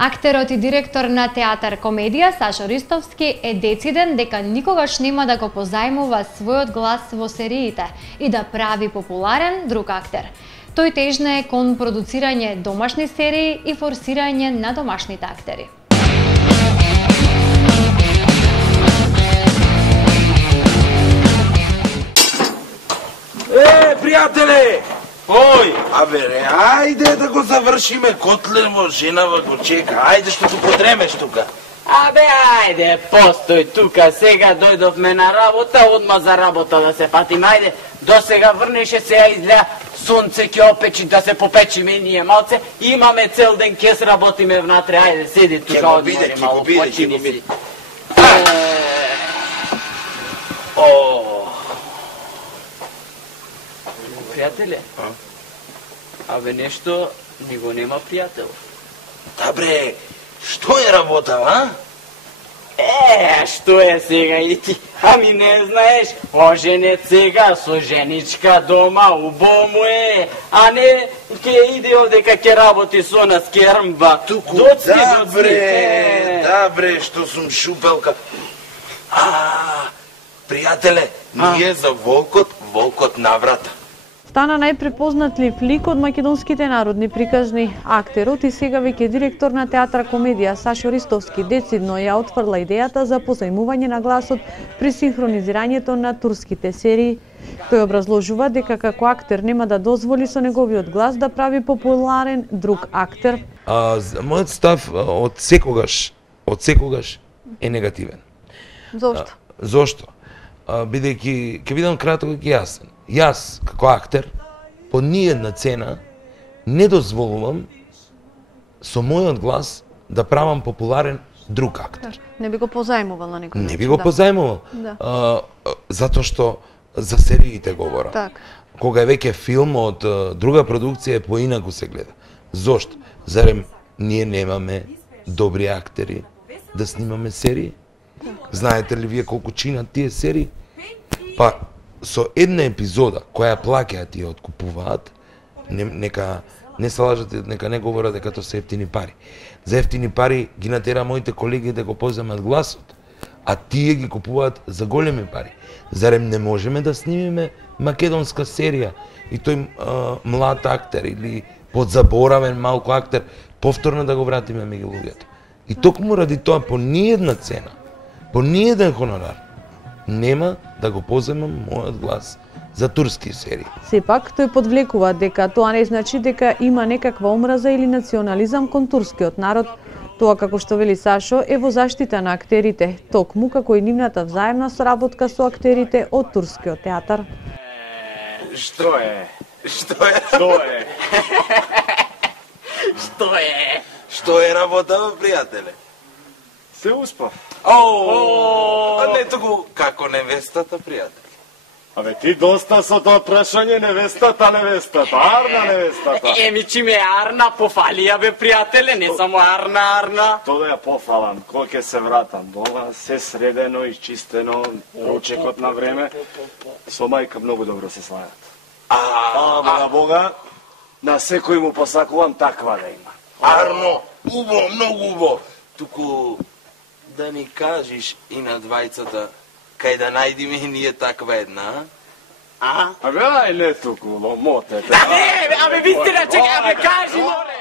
Актерот и директор на театар комедија Сашо Ристовски е дециден дека никогаш нема да го позајмува својот глас во сериите и да прави популарен друг актер. Тој тежне кон продуцирање домашни серии и форсирање на домашните актери. Пријателе! Ој, абе, ајде да го завршиме, Котлево, женава го чека, ајде што го подремеш тука. Абе, ајде, постој тука, сега дојдовме на работа, одма за работа да се патиме, ајде, до сега врнеше се, изгледа, сонце ќе опечи, да се попечиме и ние малце, имаме цел ден, ќе сработиме внатре, ајде, седи тука, одмори малко, почини си. Пријателе, абе нешто ни го нема пријател. Да бре, што е работа, а? Што е сега и ти? Ами не знаеш, оженет сега со женичка дома, убаво му е, а не ке иде овдека ке работи со нас, ке рмба. Туку, да бре, што сум шупелка. Пријателе, ние за волкот наврата. Стана најпрепознатлив лик од македонските народни приказни. Актерот и сега веќе директор на театар комедија Сашо Ристовски децидно ја отфрла идејата за позајмување на гласот при синхронизирањето на турските серии. Тој образложува дека како актер нема да дозволи со неговиот глас да прави популарен друг актер. Мојот став од секогаш е негативен. Зошто? Зошто? Бидејќи, ќе бидам краток и јасен. Јас, како актер, по ниједна цена не дозволувам со мојот глас да правам популарен друг актер. Не би го позајмувал на некој начин. Не би го позајмувал. Затоа што за сериите говорам. Так. Кога е веќе филм од друга продукција, поинаку се гледа. Зошто? Зарем ние немаме добри актери да снимаме серии? Знаете ли вие колку чинат тие серии? Па, со една епизода која плаќаат и откупуваат, нека не се лажат, нека не говорат дека тоа се ефтини пари. За ефтини пари ги натера моите колеги да го поземат гласот, а тие ги купуваат за големи пари. Зарем не можеме да снимиме македонска серија и тој млад актер или подзаборавен малку актер повторно да го вратиме меѓу луѓето. И токму ради тоа по ниедна цена, по ниеден хонорар нема да го поземам мојот глас за турски серии. Сепак, тој подвлекува дека тоа не значи дека има некаква омраза или национализам кон турскиот народ. Тоа, како што вели Сашо, е во заштита на актерите, токму како и нивната взаемна соработка со актерите од турскиот театар. Што е? Што е работа, пријателе? Се успав. Не туку како невестата, пријател. Абе ти доста со тоа прашање невестата, арна невестата. Еми чиме арна пофалија бе пријателе, не само арна. Тоа да ја пофалам, кога ќе се вратам дома, се средено, изчистено, ручекот на време, со мајка многу добро се слајат. На Бога, на секој му посакувам таква да има. Арно, убаво, многу убаво. Туку да ни кажеш и на двајцата кај да најдиме и ние таква една, Абе, ај не туку, мотете. Абе, вистина, чекај, кажи, моле!